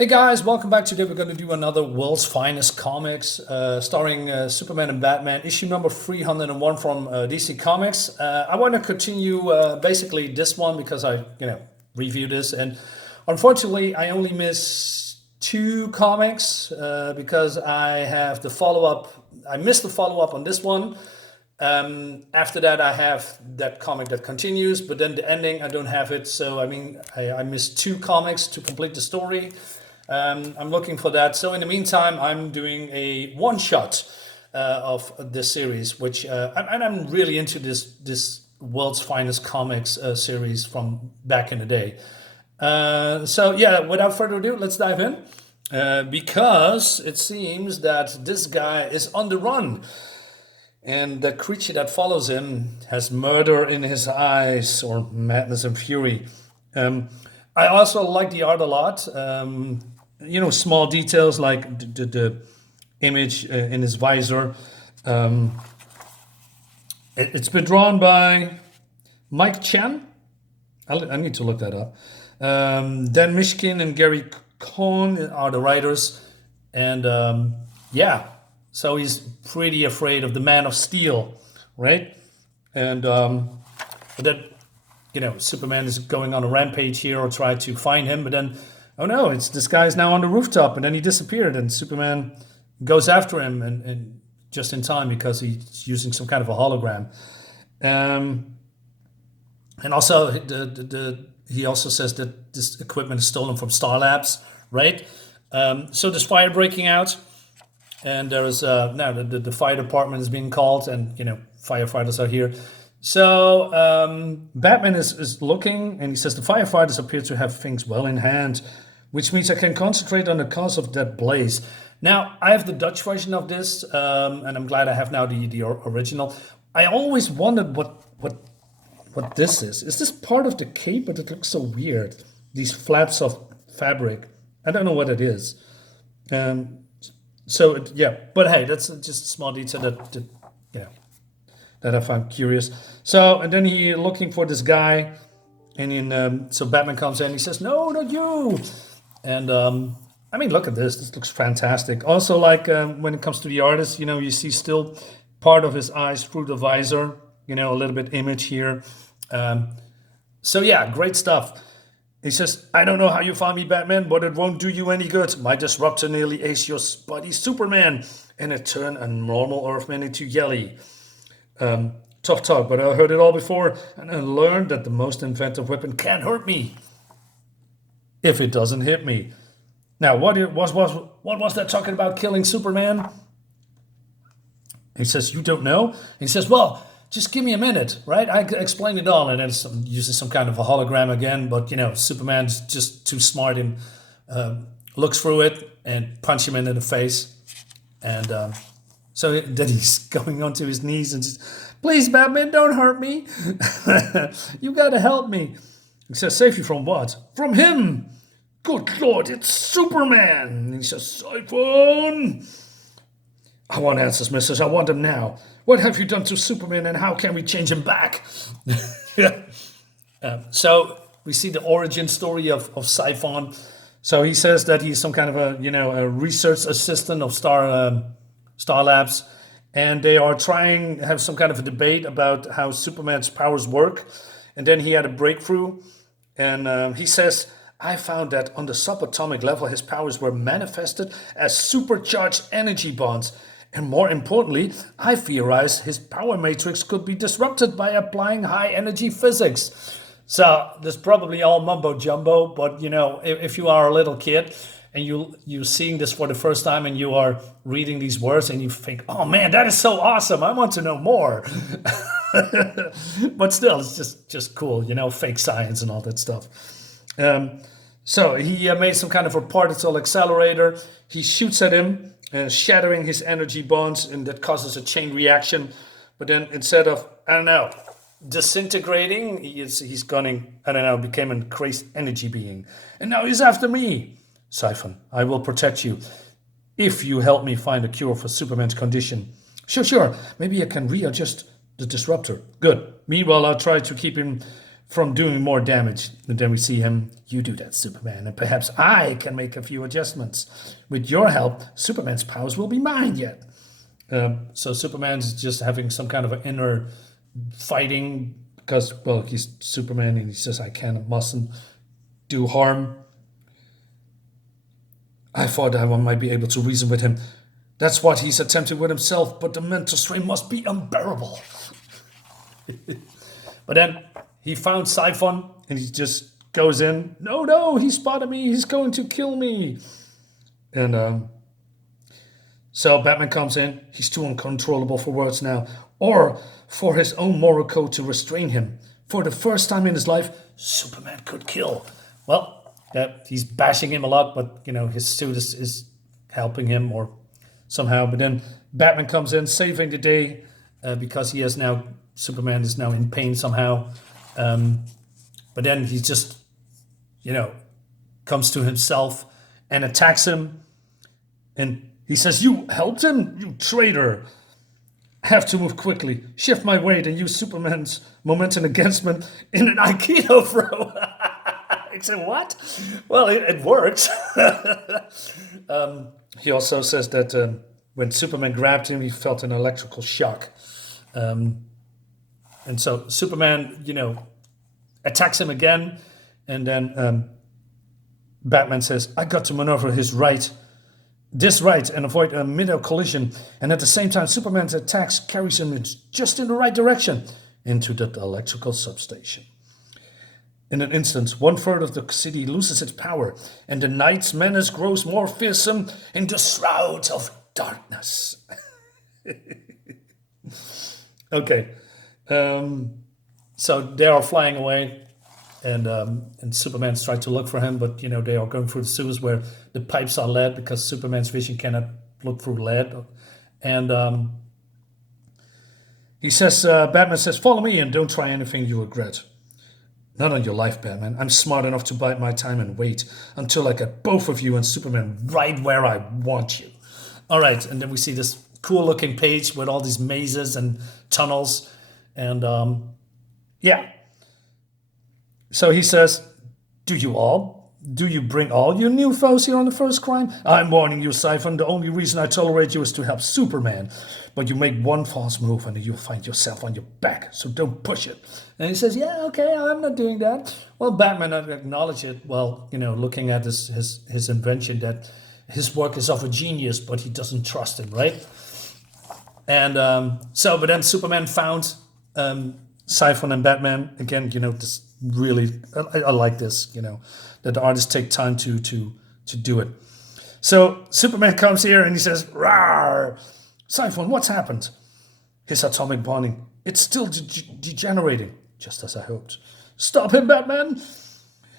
Hey guys, welcome back. Today we're going to do another World's Finest Comics starring Superman and Batman, issue number 301 from DC Comics. I want to continue basically this one because I, reviewed this, and unfortunately I only missed two comics because I have the follow-up. I missed the follow-up on this one. After that, I have that comic that continues, but then the ending, I don't have it. So, I missed two comics to complete the story. I'm looking for that. So in the meantime, I'm doing a one-shot of this series, which I'm really into this World's Finest Comics series from back in the day. So yeah, without further ado, let's dive in. Because it seems that this guy is on the run. And the creature that follows him has murder in his eyes, or madness and fury. I also like the art a lot. Small details like the image in his visor. It's been drawn by Mike Chen. I need to look that up. Dan Mishkin and Gary Cohn are the writers. And so he's pretty afraid of the Man of Steel, right? And but then, Superman is going on a rampage here or try to find him, but then, oh no, this guy's now on the rooftop, and then he disappeared, and Superman goes after him, and just in time because he's using some kind of a hologram. And also, he also says that this equipment is stolen from Star Labs, right? So there's fire breaking out. And there is now the fire department is being called, and firefighters are here. So Batman is looking, and he says the firefighters appear to have things well in hand, which means I can concentrate on the cause of that blaze. Now I have the Dutch version of this, and I'm glad I have now the original. I always wondered what this is. Is this part of the cape? But it looks so weird. These flaps of fabric. I don't know what it is. But hey, that's just a small detail that I found curious. So, and then he looking for this guy, and so Batman comes in. He says, "No, not you!" And look at this. This looks fantastic. Also, like when it comes to the artist, you see still part of his eyes through the visor. A little bit image here. Great stuff. He says, "I don't know how you found me, Batman, but it won't do you any good. My disruptor nearly aced your buddy Superman, and it turned a normal Earthman into jelly. Tough talk, but I heard it all before, and I learned that the most inventive weapon can't hurt me if it doesn't hit me." Now, what was that talking about killing Superman? He says, "You don't know?" And he says, "Well, just give me a minute, right? I explain it all," and then uses some kind of a hologram again. But Superman's just too smart and looks through it and punch him in the face. And so then he's going onto his knees and says, "Please, Batman, don't hurt me. You gotta help me." He says, "Save you from what?" "From him." "Good Lord, it's Superman." And he says, "Siphon." "I want answers, missus. I want them now. What have you done to Superman, and how can we change him back?" So we see the origin story of Siphon. So he says that he's some kind of a research assistant of Star Labs, and they are have some kind of a debate about how Superman's powers work. And then he had a breakthrough, and he says, "I found that on the subatomic level, his powers were manifested as supercharged energy bonds. And more importantly, I theorize his power matrix could be disrupted by applying high energy physics." So there's probably all mumbo jumbo, but if you are a little kid and you're seeing this for the first time and you are reading these words and you think, "Oh man, that is so awesome! I want to know more." But still, it's just cool, fake science and all that stuff. So he made some kind of a particle accelerator. He shoots at him, shattering his energy bonds, and that causes a chain reaction. But then instead of, disintegrating, he's going, became a crazed energy being. And now he's after me. "Siphon, I will protect you if you help me find a cure for Superman's condition." Sure. Maybe I can readjust the disruptor." "Good. Meanwhile, I'll try to keep him from doing more damage. And then we see him, you do that, Superman, and perhaps I can make a few adjustments. With your help, Superman's powers will be mine yet. So Superman's just having some kind of an inner fighting because, well, he's Superman and he says, I can and mustn't do harm. I thought I might be able to reason with him. That's what he's attempting with himself, but the mental strain must be unbearable. But then he found Siphon and he just goes in. No, he spotted me. He's going to kill me. And so Batman comes in. He's too uncontrollable for words now, or for his own moral code to restrain him. For the first time in his life, Superman could kill. Well, he's bashing him a lot, but his suit is helping him or somehow. But then Batman comes in, saving the day because Superman is now in pain somehow. But then he just, comes to himself and attacks him. And he says, you helped him, you traitor. I have to move quickly, shift my weight, and use Superman's momentum against me in an Aikido throw. I said, what? Well, it works. He also says that when Superman grabbed him, he felt an electrical shock. And so Superman, attacks him again. And then Batman says, I got to maneuver this right, and avoid a mid-air collision. And at the same time, Superman's attacks carries him just in the right direction into the electrical substation. In an instant, 1/3 of the city loses its power, and the night's menace grows more fearsome in the shrouds of darkness. Okay. So they are flying away, and Superman's trying to look for him, but they are going through the sewers where the pipes are lead because Superman's vision cannot look through lead. And Batman says, follow me and don't try anything you regret. Not on your life, Batman. I'm smart enough to bide my time and wait until I get both of you and Superman right where I want you. All right, and then we see this cool-looking page with all these mazes and tunnels. And, So he says, do you bring all your new foes here on the first crime? I'm warning you, Siphon, the only reason I tolerate you is to help Superman. But you make one false move and you'll find yourself on your back, so don't push it. And he says, yeah, okay, I'm not doing that. Well, Batman acknowledged it, looking at his invention, that his work is of a genius, but he doesn't trust him, right? And but then Superman found Siphon and Batman. Again, this really, I like this, that the artists take time to do it. So Superman comes here and he says, rawr, Siphon, what's happened? His atomic bonding, it's still degenerating, just as I hoped. Stop him, Batman!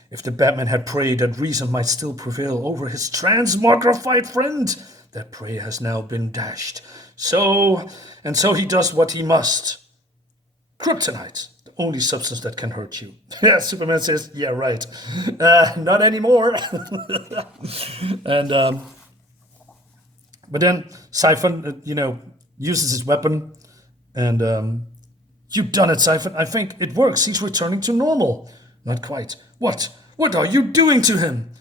If the Batman had prayed that reason might still prevail over his transmogrified friend, that prayer has now been dashed. So he does what he must. Kryptonite, the only substance that can hurt you. Yeah, Superman says, yeah, right. Not anymore. And but then Siphon, uses his weapon, and you've done it, Siphon. I think it works. He's returning to normal. Not quite. What? What are you doing to him?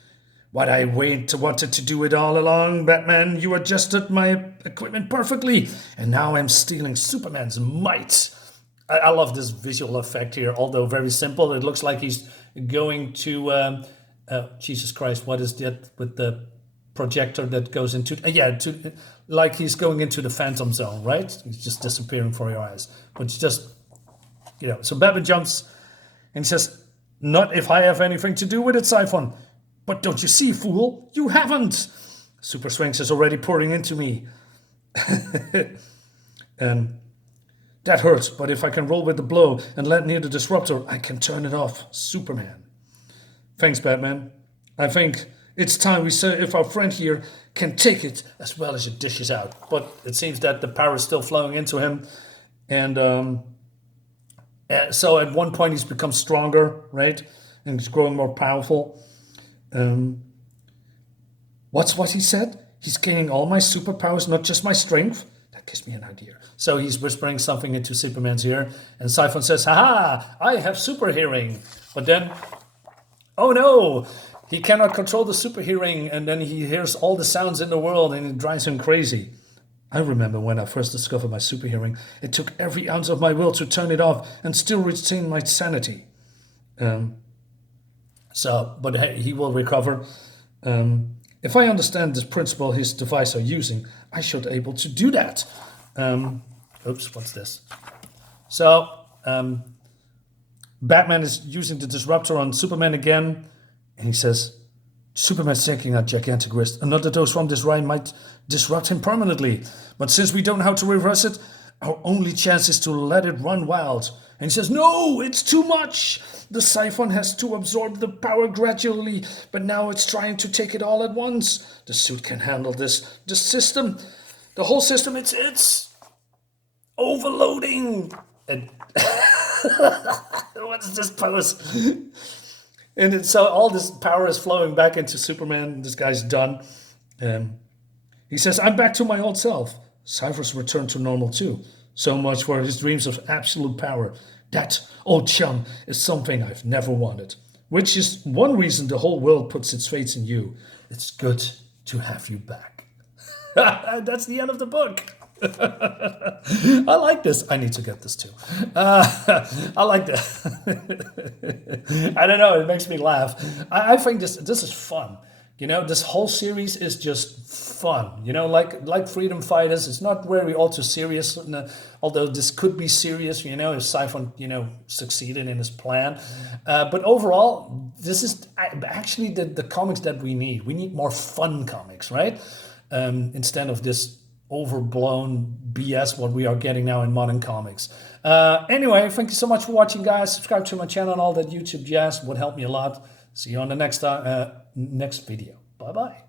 What I wanted to do it all along, Batman. You adjusted my equipment perfectly, and now I'm stealing Superman's might. I love this visual effect here, although very simple. It looks like he's going to, Jesus Christ, what is that with the projector that goes into, like he's going into the Phantom Zone, right? He's just disappearing for your eyes. But it's just, so Batman jumps and he says, not if I have anything to do with it, Siphon. But don't you see, fool? You haven't. Super Strength is already pouring into me. And that hurts, but if I can roll with the blow and land near the disruptor, I can turn it off. Superman. Thanks, Batman. I think it's time we say if our friend here can take it as well as it dishes out. But it seems that the power is still flowing into him. And so at one point he's become stronger, right? And he's growing more powerful. What's what he said? He's gaining all my superpowers, not just my strength? That gives me an idea. So he's whispering something into Superman's ear, and Siphon says, haha, I have super hearing. But then, oh no, he cannot control the super hearing, and then he hears all the sounds in the world, and it drives him crazy. I remember when I first discovered my super hearing, it took every ounce of my will to turn it off and still retain my sanity. But he will recover. If I understand this principle his device are using, I should be able to do that. Oops, what's this? So, Batman is using the disruptor on Superman again, and he says, Superman's taking a gigantic risk. Another dose from this ride might disrupt him permanently. But since we don't know how to reverse it, our only chance is to let it run wild. And he says, no, it's too much. The Siphon has to absorb the power gradually, but now it's trying to take it all at once. The suit can handle this. The whole system, it's overloading. And what's this pose? And so all this power is flowing back into Superman. This guy's done. He says, I'm back to my old self. Cypher's returned to normal too. So much for his dreams of absolute power. That, old chum, is something I've never wanted. Which is one reason the whole world puts its faith in you. It's good to have you back. That's the end of the book. I like this. I need to get this too. I like that. I don't know. It makes me laugh. I think this is fun. You know, this whole series is just fun. You know, like Freedom Fighters. It's not very all too serious. Although this could be serious. You know, if Siphon succeeded in his plan. But overall, this is actually the comics that we need. We need more fun comics, right? Instead of this overblown BS what we are getting now in modern comics. Anyway, thank you so much for watching, guys. Subscribe to my channel and all that YouTube jazz would help me a lot. See you on the next video. Bye-bye.